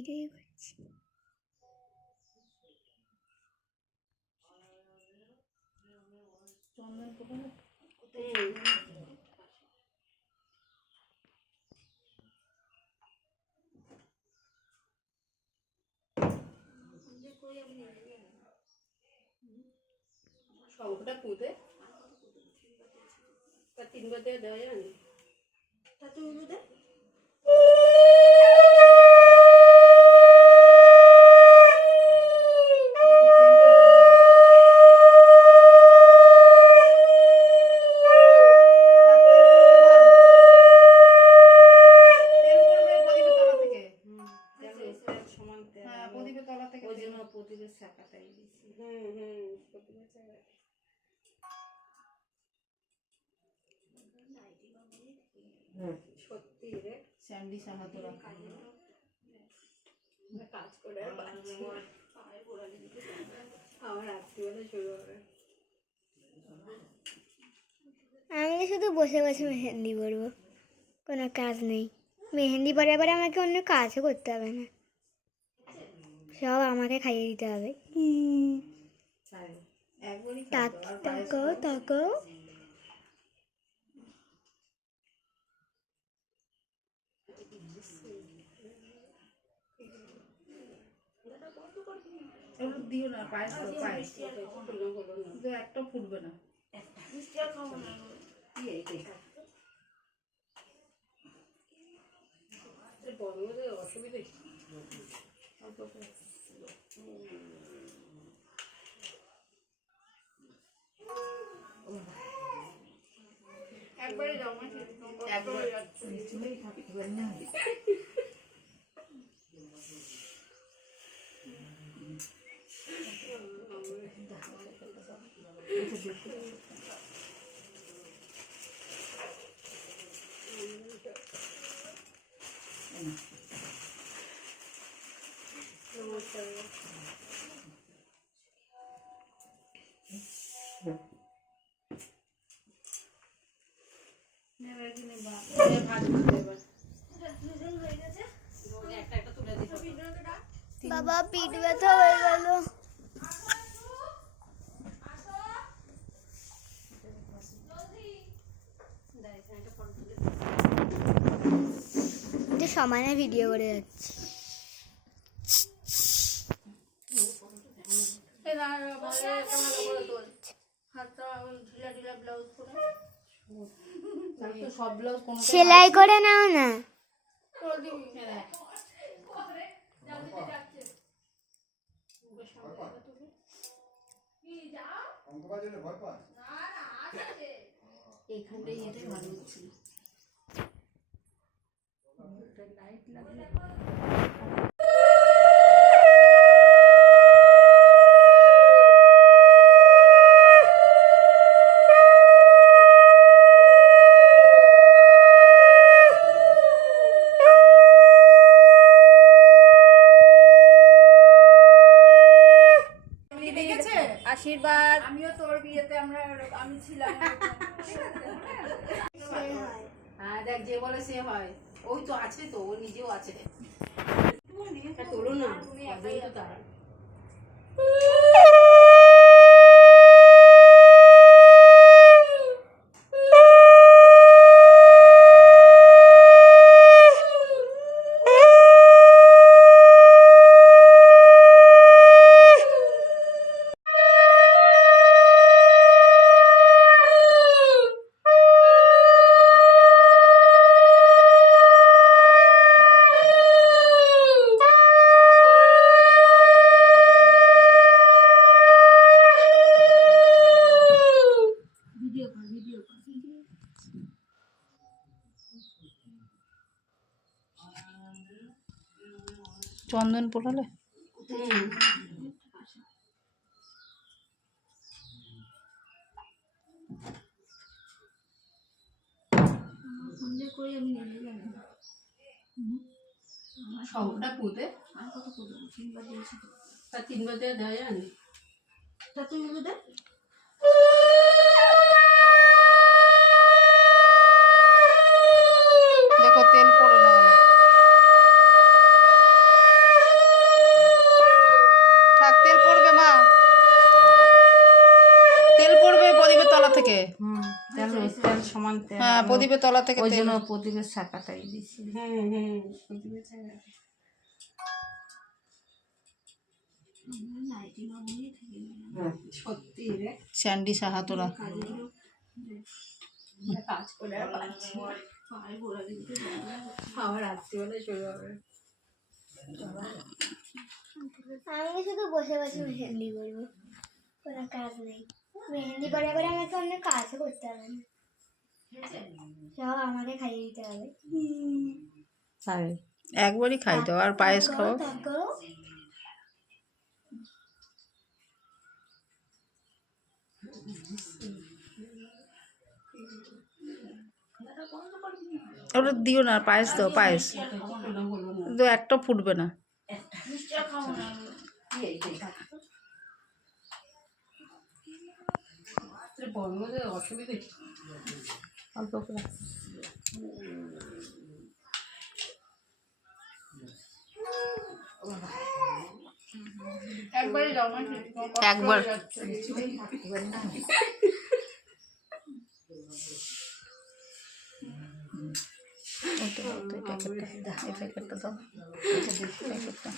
Video করছি। শঙ্খটা পুঁতে তা 3 বার দিয়ে দেওয়া যায় না? তা তুমি পুঁতে প্রদীপের শাখাটাই দিয়েছি। প্রদীপের শাখাটা সত্যি রে স্যান্ডি সাহা তোরা কাজ করে আর আমার রাত্রিবেলা শুরু হবে। আমি শুধু বসে বসে মেহেন্দি পরবো, কোনো কাজ নেই। মেহেন্দি পরে আবার আমাকে অন্য কাজও করতে হবে না, সব আমাকে খাইয়ে দিতে হবে। তাকাও তাকাও, দিও না পায়েস একটা ফুটবে না। অসুবিধা একবারে যাও বাবা পিঠ ব্যথা হয়ে গেল। সমানে ভিডিও করে যাচ্ছি। সেলাই করে নাও না। এইখানটাই এটাই ভালো হচ্ছিল। লাইট লাগলে আশীর্বাদ। আমিও তোর বিয়েতে আমি ছিলাম। হ্যাঁ দেখ, যে বলে সে হয়। ওই তো আছে, তো ও নিজেও আছে। তোলো না, তুমি একাই তারা চন্দন পোড়ালে শঙ্খটা পুঁতে তা 3 বার দিয়ে দেওয়া যায় না? তা তুমি পুঁতে দেখো তেল পড়ে না। প্রদীপের তলা থেকে ওই তেল জন্য প্রদীপের শাখাটাই দিছি। সত্যি রে, স্যান্ডি সাহা তোরা। কাজ করে আর পারছি না। আবার রাত্রিবেলায় শুরু হবে। আমি শুধু বসে বসে মেহেন্দি করবো, কোনো কাজ নেই। মেহেন্দি পরে পরে আমাকে অন্য কাজও করতে হবে না, সব আমাকে খাইয়ে দিতে হবে। তাই একবারই খাই দাও আর পায়েস খাও। তারপরও ওটা দিও না, পায়েস দাও, পায়েস তো একটা ফুটবে না। বন্ধ অসুবিধা অল্প করে একবারে যাও না, একবার এইটা দাও তো, এই প্যাকেটটা, এই প্যাকেটটা দাও, প্যাকেটটা।